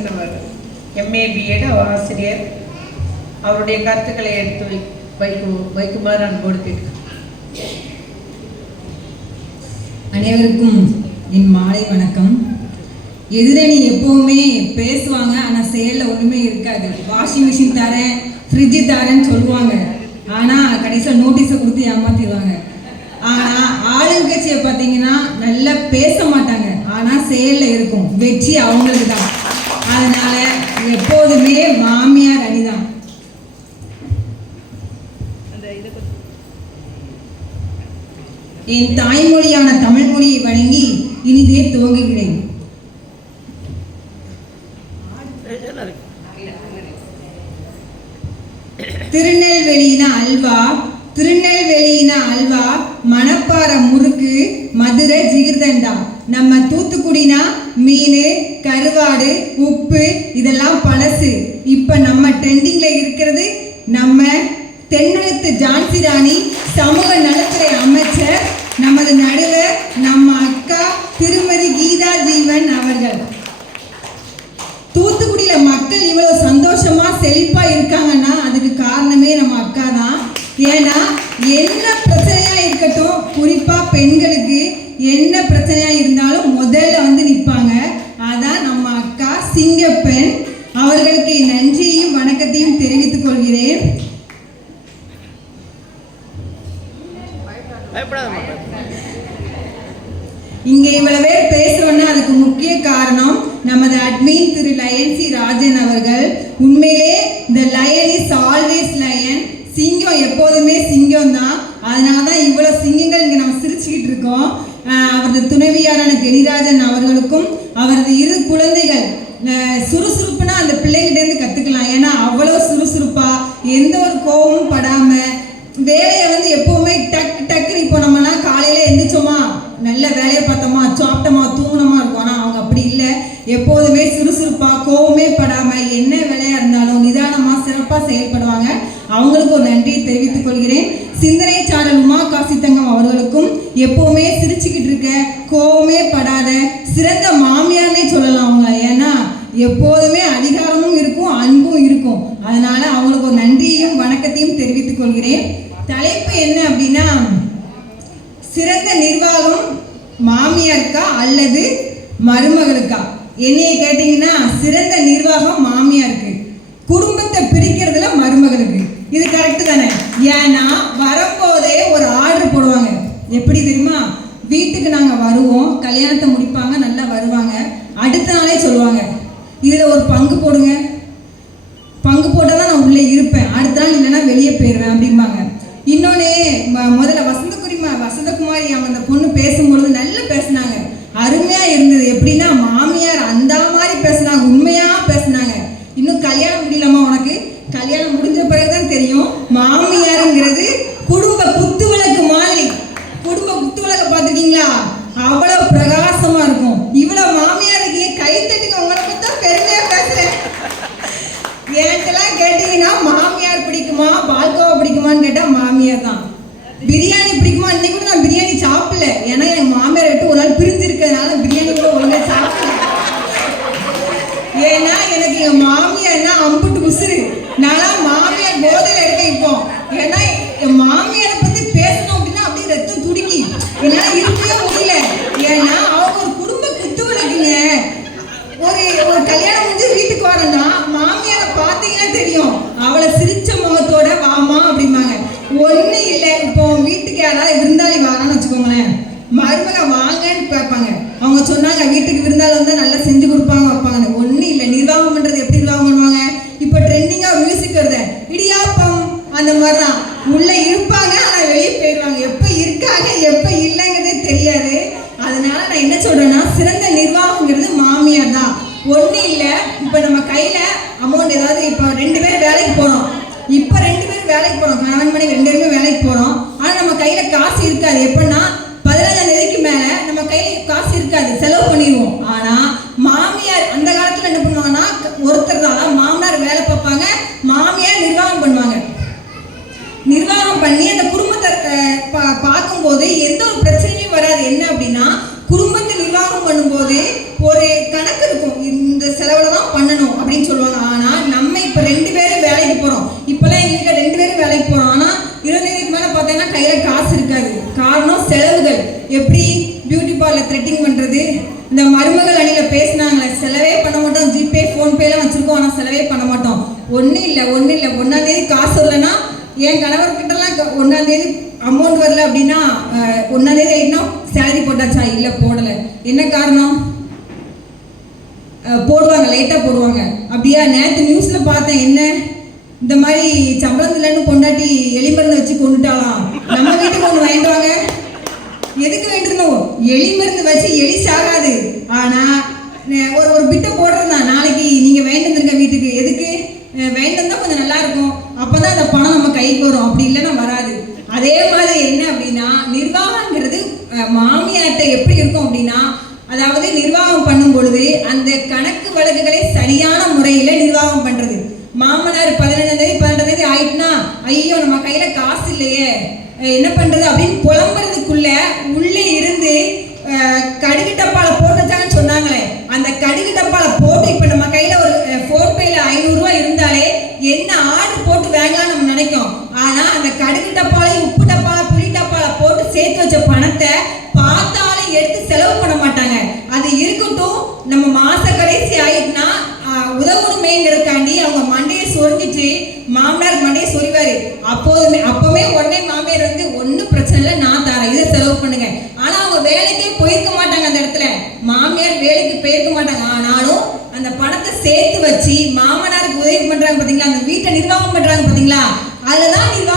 தர்ஷன் அவர்கள் MA BEd ஆசிரியர். அவருடைய கருத்துக்களை எடுத்து வைக்குமாறு அன்போடு கேட்கிறேன். அனைவருக்கும் என் மாலை வணக்கம். எதிரணி எப்பவுமே பேசுவாங்க, ஆனால் செயலில் ஒன்றுமே இருக்காது. வாஷிங் மிஷின் தரேன், ஃப்ரிட்ஜு தரேன்னு சொல்லுவாங்க, ஆனால் கடைசியில் நோட்டீஸை கொடுத்து ஏமாற்றிடுவாங்க. ஆனால் ஆளுங்கட்சியை பார்த்தீங்கன்னா நல்லா பேச மாட்டாங்க, ஆனால் செயலில் இருக்கும். வெற்றி அவங்களுக்கு தான். அதனால எப்போதுமே மாமியார் அணிதான். என் தாய்மொழியான தமிழ் மொழியை வழங்கி இனிதே துவங்குகிறேன். திருநெல்வேலியின அல்வா, திருநெல்வேலியின அல்வா, மணப்பாறை முறுக்கு, மதுரை ஜிகிர்தண்டா. நம்ம தூத்துக்குடினா மீன், கருவாடு, உப்பு இதெல்லாம் பழசு. இப்போ நம்ம ட்ரெண்டிங்ல இருக்கிறது நம்ம தென்னகத்து ஜான்சி ராணி, சமூக நலத்துறை அமைச்சர், நமது நடுவர் நம்ம அக்கா திருமதி கீதா ஜீவன் அவர்கள். தூத்துக்குடியில மக்கள் இவ்வளவு சந்தோஷமா செழிப்பா இருக்காங்கன்னா அதுக்கு காரணமே நம்ம அக்கா தான். ஏன்னா என்ன பிரச்சனையா இருக்கட்டும், குறிப்பா பெண்களுக்கு என்ன பிரச்சனையா இருந்தாலும் முதல்ல வந்து நிற்பாங்க. அதான் நம்ம அக்கா சிங்கப்பெண். அவர்களுக்கு நன்றியையும் வணக்கத்தையும் தெரிவித்துக் கொள்கிறேன். இங்க இவ்வளவு பேர் பேசுறோம்னா அதுக்கு முக்கிய காரணம் நமது அட்மின் திரு லயன் சி ராஜன் அவர்கள். உண்மையிலே இந்த லயன் இஸ் ஆல்வேஸ் லயன். சிங்கம் எப்போதுமே சிங்கம் தான். அதனாலதான் இவ்வளவு சிங்கங்கள் இங்க நம்ம சிரிச்சுக்கிட்டு இருக்கோம். அவரது துணைவியாரான கெனிராஜன் அவர்களுக்கும் அவரது 2 குழந்தைகள் சுறுசுறுப்புனா அந்த பிள்ளைகிட்ட இருந்து கத்துக்கலாம். ஏன்னா அவ்வளவு சுறுசுறுப்பா எந்த ஒரு கோபமும் படாம வேலையை வந்து எப்பவுமே டக்கு டக்குன்னு. இப்போ நம்மலாம் காலையில எந்திரிச்சோமா, நல்ல வேலையை பார்த்தோமா, சாப்பிட்டோமா, தூங்கினோமா இருக்கும். ஆனால் அவங்க அப்படி இல்லை. எப்போதுமே சுறுசுறுப்பா கோவமே படாம என்ன வேலையா இருந்தாலும் நிதானமா சிறப்பா செயல்படுவாங்க. அவங்களுக்கு ஒரு நன்றியை தெரிவித்துக் கொள்கிறேன். சிந்தனை சாரல் உமா காசித்தங்கம் அவர்களுக்கும் எப்பவுமே சிரிச்சுக்கிட்டு இருக்க, கோவமே படாத சிறந்த மாமியார்னே சொல்லலாம் அவங்க. ஏன்னா எப்போதுமே அதிகாரமும் இருக்கும், அன்பும் இருக்கும். அதனால அவங்களுக்கு ஒரு நன்றியையும் வணக்கத்தையும் தெரிவித்துக் கொள்கிறேன். தலைப்பு என்ன அப்படின்னா, சிறந்த நிர்வாகம் மாமியாருக்கா அல்லது மருமகளுக்கா? என்னைய கேட்டீங்கன்னா சிறந்த நிர்வாகம் மாமியாருக்கு, குடும்பத்தை பிரிக்கிறதுல மருமகளுக்கு. இது கரெக்டு தானே? ஏன்னா வரும்போதே ஒரு ஆர்டர் போடுவாங்க. எப்படி தெரியுமா? வீட்டுக்கு நாங்கள் வருவோம், கல்யாணத்தை முடிப்பாங்க, நல்லா வருவாங்க. அடுத்த நாளே சொல்லுவாங்க, இதில் ஒரு பங்கு போடுங்க, பங்கு போட்டால் தான் நான் உள்ளே இருப்பேன், அடுத்த நாள் இல்லைன்னா வெளியே போயிடுவேன் அப்படிம்பாங்க. இன்னொன்று, முதல்ல வசந்தகுமாரி அவங்க அந்த பொண்ணு பேசும்பொழுது நல்லா பேசினாங்க, அருமையாக இருந்தது. எப்படின்னா மாமியார் அந்த மாதிரி பேசினாங்க, உண்மையாக பேசினாங்க. இன்னும் கல்யாணம் முடியலாமா உனக்கு? கல்யாணம் முடிஞ்ச பிறகுதான் தெரியும் மாமியாருங்கிறது குடும்ப குத்துவிளக்கு மாதிரி. குடும்ப குத்துவிளக்கு பார்த்துருக்கீங்களா? அவ்வளவு பிரகாசமா இருக்கும். இவ்வளவு மாமியாருக்கு கைத்தட்டுங்க, உங்களை பத்தி தான் பெருமையா பேசுறேன். என்கிட்டலாம் கேட்டீங்கன்னா மாமியார் பிடிக்குமா பால்கோவா பிடிக்குமான்னு கேட்டா மாமியார் தான். பிரியாணி பிடிக்குமா? இன்னைக்கு கூட நான் பிரியாணி சாப்பிடல. ஏன்னா என் மாமியார் விட்டு ஒரு நாள் பிரிஞ்சு இருக்கிறதுனால பிரியாணி கூட ஒழுங்கா சாப்பிடல. ஏன்னா எனக்கு எங்க மாமியார்னா அம்புட்டு உசுறு. நான் மாமியார் போதையில இருக்கேன் இப்போ. ஏன்னா என் மாமியாரை பத்தி பேசணும் அப்படின்னா அப்படியே ரத்தம் துடிக்கி என்னால இருக்கவே முடியல. ஏன்னா அவங்க ஒரு குடும்ப குத்துவிளக்குங்க. ஒரு கல்யாணம் முடிஞ்சு வீட்டுக்கு வரேன்னா மாமியாரை பார்த்தீங்கன்னா தெரியும், அவளை சிரிச்ச முகத்தோட வாமா அப்படிம்பாங்க. ஒன்றும் இல்லை, இப்போ வீட்டுக்கு யாராவது விருந்தாளி வரான்னு வச்சுக்கோங்களேன், மருமக வாங்கன்னு கேட்பாங்க. அவங்க சொன்னாங்க வீட்டுக்கு விருந்தாளி வந்தால் நல்லா செஞ்சு கொடுப்பாங்க வைப்பாங்க. ஒன்றும் இல்லை, நிர்வாகம் பண்ணுறது எப்படி நிர்வாகம் பண்ணுவாங்க? இப்போ ட்ரெண்டிங்காக மியூசிக் வருது, இடியாப்பம், அந்த மாதிரி தான். உள்ளே இருப்பாங்க ஆனால் வெளியே போயிடுவாங்க. எப்போ இருக்காங்க எப்போ இல்லைங்கிறதே தெரியாது. அதனால நான் என்ன சொல்கிறேன்னா, சிறந்த நிர்வாகங்கிறது மாமியார் தான். ஒன்றும் இல்லை, இப்போ நம்ம கையில் அமௌண்ட் ஏதாவது, இப்போ 2 பேர் வேலைக்கு போகிறோம், இப்போ 2 பேர் வேலைக்கு போகிறோம், கணவன் மனைவி 2 பேருமே வேலைக்கு போகிறோம். ஆனால் நம்ம கையில் காசு இருக்காது. எப்படின்னா 15ஆம் தேதிக்கு மேலே நம்ம கையில் காசு இருக்காது, செலவு பண்ணிடுவோம். ஆனால் மாமியார் அந்த காலத்தில் என்ன பண்ணுவாங்கன்னா, ஒருத்தர் தான் மாமனார் வேலை பார்ப்பாங்க, மாமியார் நிர்வாகம் பண்ணுவாங்க. நிர்வாகம் பண்ணி அந்த குடும்பத்தை பார்க்கும்போது எந்த ஒரு பிரச்சனையுமே வராது. என்ன அப்படின்னா, குடும்பத்தை நிர்வாகம் பண்ணும்போது ஒரு கணக்கு இருக்கும், இந்த செலவுல தான் பண்ணணும் அப்படின்னு சொல்லுவாங்க. ஆனா நம்ம இப்ப 2 பேரும் வேலைக்கு போறோம். இப்பெல்லாம் எங்க வீட்டுல 2 பேரும் வேலைக்கு போறோம். ஆனா 20 தேதிக்கு மேல பார்த்தீங்கன்னா கையில காசு இருக்காது. காரணம் செலவுகள். எப்படி பியூட்டி பார்லர் த்ரெட்டிங் பண்றது, இந்த மருமகள் அணியில பேசினாங்களே, செலவே பண்ண மாட்டோம். ஜிபே போன்பே எல்லாம் வச்சிருக்கோம், ஆனா செலவே பண்ண மாட்டோம். ஒன்றும் இல்லை 1ஆம் தேதி காசு வரலன்னா, என் கணவர்கிட்டலாம் 1ஆம் தேதி அமௌண்ட் வரல அப்படின்னா 1ஆம் தேதி ஆயிட்டுனா சேலரி போட்டாச்சா, இல்லை போடலை. என்ன காரணம்? போடுவாங்க, லைட்டாக போடுவாங்க. அப்படியா? நேற்று நியூஸில் பார்த்தேன், என்ன இந்த மாதிரி சம்பளம் இல்லைன்னு பொண்டாட்டி எலிமருந்து வச்சு கொண்டுட்டாலாம். நம்ம வீட்டுக்கு ஒன்று வாங்கிட்டு வாங்க. எதுக்கு வேண்டிருந்தோம்? எலிமருந்து வச்சு எலி சாகாது. ஆனால் ஒரு பிட்டை போடுறதா, நாளைக்கு நீங்கள் வேண்டிருந்துருங்க வீட்டுக்கு. எதுக்கு வேண்டிருந்தா கொஞ்சம் நல்லா இருக்கும், அப்போதான் அந்த பணம் நம்ம கைக்கு வரும். அப்படி இல்லைன்னா வராது. அதே மாதிரி என்ன அப்படின்னா, நிர்வாகங்கிறது மாமியார்கிட்ட எப்படி இருக்கும் அப்படின்னா, அதாவது நிர்வாகம் பண்ணும் பொழுது அந்த கணக்கு வழக்குகளை சரியான முறையில நிர்வாகம் பண்றது. மாமனார் 15ஆம் தேதி 18ஆம் தேதி ஆயிட்டுனா, ஐயோ நம்ம கையில காசு இல்லையே என்ன பண்றது அப்படின்னு புலம்புறதுக்குள்ள உள்ளே இருந்து கடுகு டப்பால போட்டுச்சாங்கன்னு சொன்னாங்களே, அந்த கடுகு டப்பால போட்டு இப்ப நம்ம கையில ஒரு போன்பேல 500 ரூபாய் இருந்தாலே என்ன ஆர்டர் போட்டு வாங்கலாம் நம்ம நினைக்கும். ஆனா அந்த கடுகு டப்பால, உப்பு டப்பால, புளி டப்பால போட்டு சேர்த்து வச்ச பணத்தை பார்த்தாலே எடுத்து செலவு பண்ண மாட்டாங்க. அது இருக்கட்டும், நம்ம மாச கடைசி ஆயிட்டுனா உதவணுமேங்கிறதுக்காண்டி அவங்க மண்டையை சொரிஞ்சிட்டு மாமனார் மண்டையை சொரிவாரு. அப்பவே உடனே மாமியார் வந்து ஒன்றும் பிரச்சனை இல்லை, நான் தரேன், இதை செலவு பண்ணுங்க. ஆனா அவங்க வேலைக்கே போயிருக்க மாட்டாங்க. அந்த இடத்துல மாமியார் வேலைக்கு போயிருக்க மாட்டாங்க. ஆனாலும் அந்த பணத்தை சேர்த்து வச்சு மாமனார்